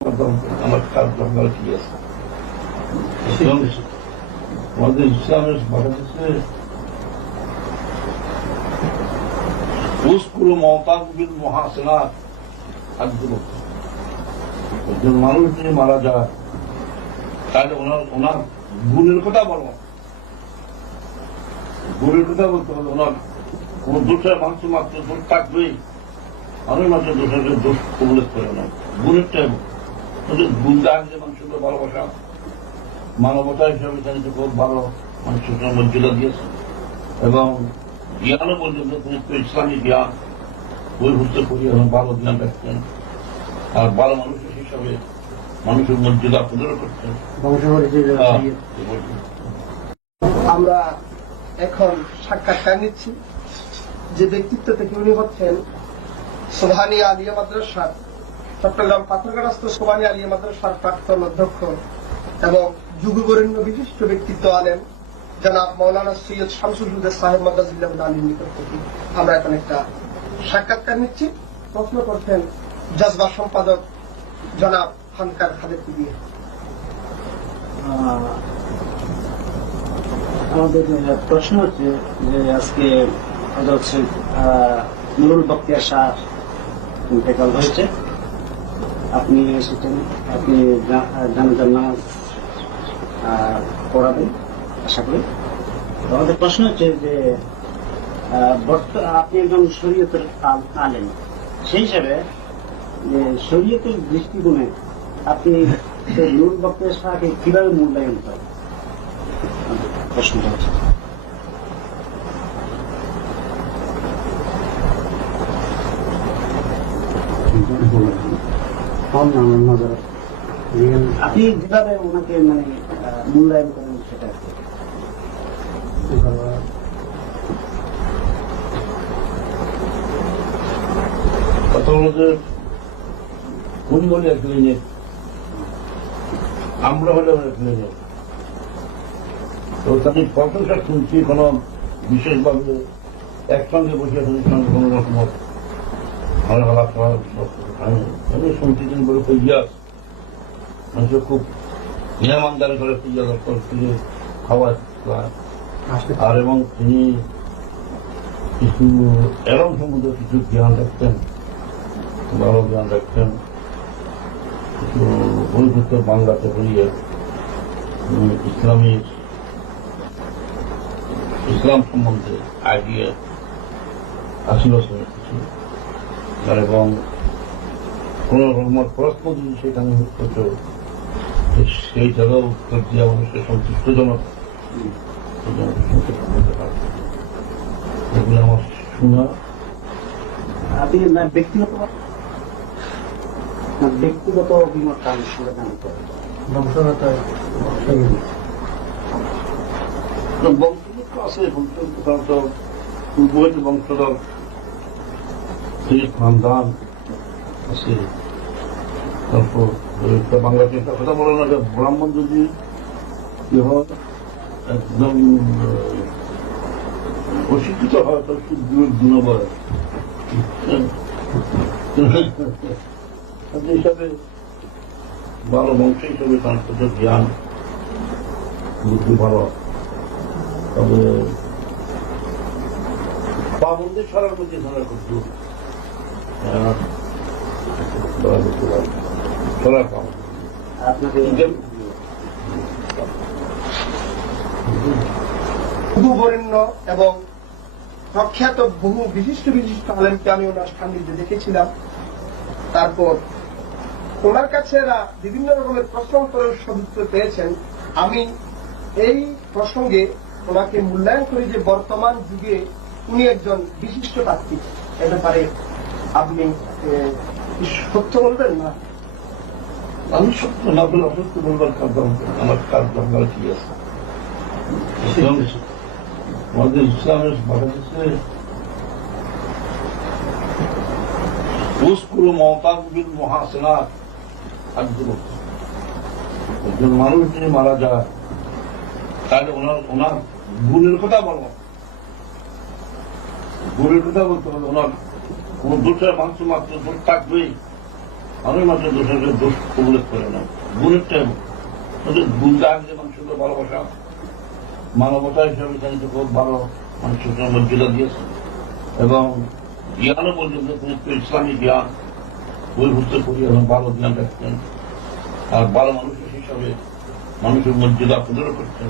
আমার কাজ কি আছে আমাদের ইসলামের বাংলাদেশে মহাসেনার একজন মানুষ যদি মারা যায় তাহলে ওনার গুণের কথা বলো, গুণের কথা বলতে হবে। ওনার কোন দোষের মাংস মাত্র দোষ থাকবেই, অনেক মাত্র দোষের দোষ উল্লেখ করে না, গুণেরটাই গুণদান যে মানুষকে ভালোবাসা মানবতা হিসাবে তাদেরকে খুব ভালো মানুষের মর্যাদা দিয়েছে এবং জ্ঞানও পর্যন্ত ইসলামী জ্ঞান বই বুঝতে করি এবং ভালো জ্ঞান রাখতেন আর ভালো মানুষের হিসাবে মানুষের মর্যাদা পুনর করতেন। আমরা এখন সাক্ষাৎকার নিচ্ছি যে ব্যক্তিত্ব থেকে উনি হচ্ছেন সোবহানী আলিয়া মাদ্রাসার চট্টগ্রাম পাথরঘাটস্থ সোবহানী আলিয়া মাদ্রাসার প্রাক্তন অধ্যক্ষ এবং যুগবরেণ্য বিশিষ্ট ব্যক্তিত্ব আলেম জনাব মৌলানা সৈয়দ শামসুল হুদা সাহেব মাদ্রাজিল্লাহ আলীর নিকট থেকে আমরা এখন একটা সাক্ষাৎকার নিচ্ছি। প্রশ্ন করছেন জজবা সম্পাদক জনাব খানকার খালেদ দিয়ে। আমাদের প্রশ্ন হচ্ছে যে আজকে হচ্ছে নুরুল বখতিয়ার শাহ ইন্তেকাল হয়েছে, আপনি এসেছেন, আপনি জানাজার নামাজ পড়াবেন আশা করি। আমাদের প্রশ্ন হচ্ছে যে আপনি একজন শরীয়তের আলেম, সেই হিসাবে যে শরীয়তের দৃষ্টিকোণে আপনি নুরুল বখতিয়ার শাহকে কিভাবে মূল্যায়ন করেন? প্রশ্নটা হচ্ছে আপনি যেভাবে ওনাকে মানে মূল্যায়ন করেন সেটা কথা হলো যে উনি হলে এক লিনিয়ে, আমরা হলে এক লিনিয়ে। তো আমি প্রশংসা শুনছি কোন বিশেষভাবে একসঙ্গে বসে সঙ্গে কোন রকম আমি শুনছি তিনি বলে ইতিহাস মানুষের খুব মেহমানদারি করে খাওয়া আর এবং তিনি কিছু এরম সম্বন্ধে কিছু জ্ঞান রাখতেন, ভালো জ্ঞান রাখতেন, কিছু বৈভূত বাংলাতে পড়িয়ে ইসলাম সম্বন্ধে আইডিয়া আসিল কিছু এবং কোন রকমের প্রশ্ন যদি সেখানে হতো সেই জায়গায় উত্তর দিয়ে অবশ্যই সন্তুষ্টজনক এগুলো আমার শোনা। আপনি ব্যক্তিগত অভিমত সমাধান করেন বংশগত আছে, পূর্ব বংশধর সেই খানদান আছে। তারপর বাংলাদেশ কথা বলে না যে ব্রাহ্মণ যদি কি হয় একদম অশিক্ষিত হয় তার খুব দূর গুণবয় হিসাবে ভালো বংশ হিসাবে তার জ্ঞান বুদ্ধি ভালো। তবে পাবন্দি ছড়ার মধ্যে ধরা খুব দূর ছড়ার পাবন যুগবরেণ্য এবং প্রখ্যাত বহু বিশিষ্ট বিশিষ্ট আলেমকে আমি ওনার সান্নিধ্যে দেখেছিলাম। তারপর ওনার কাছে এরা বিভিন্ন রকমের প্রশ্নোত্তরের সদুত্তর পেয়েছেন। আমি এই প্রসঙ্গে ওনাকে মূল্যায়ন করি যে বর্তমান যুগে উনি একজন বিশিষ্ট তাত্ত্বিক। এ ব্যাপারে আপনি সত্য বলবেন না? আমি সত্য না বলে অসত্য বলবার আমার কাজ দরকার কি আছে। আমাদের ইসলামের বাংলাদেশে মহাসেনার একজন মানুষ যদি মারা যায় তাহলে ওনার গুণের কথা বলো, গুণের কথা বলতে হবে। ওনার কোন দোষের মাংস মাত্র দোষ থাকবেই, আমি মাত্র দোষের দোষ উল্লেখ করে না, গুণেরটাই ওদের গুণদান যে মানুষের ভালোবাসা, মানবতা হিসাবে তিনি তো খুব ভালো মানুষের মর্যাদা দিয়েছেন এবং জ্ঞানও পর্যন্ত তিনি ইসলামী জ্ঞান বহির্ভূত করি এবং ভালো জ্ঞান রাখতেন আর ভালো মানুষের হিসাবে মানুষের মর্যাদা পুনরও করতেন।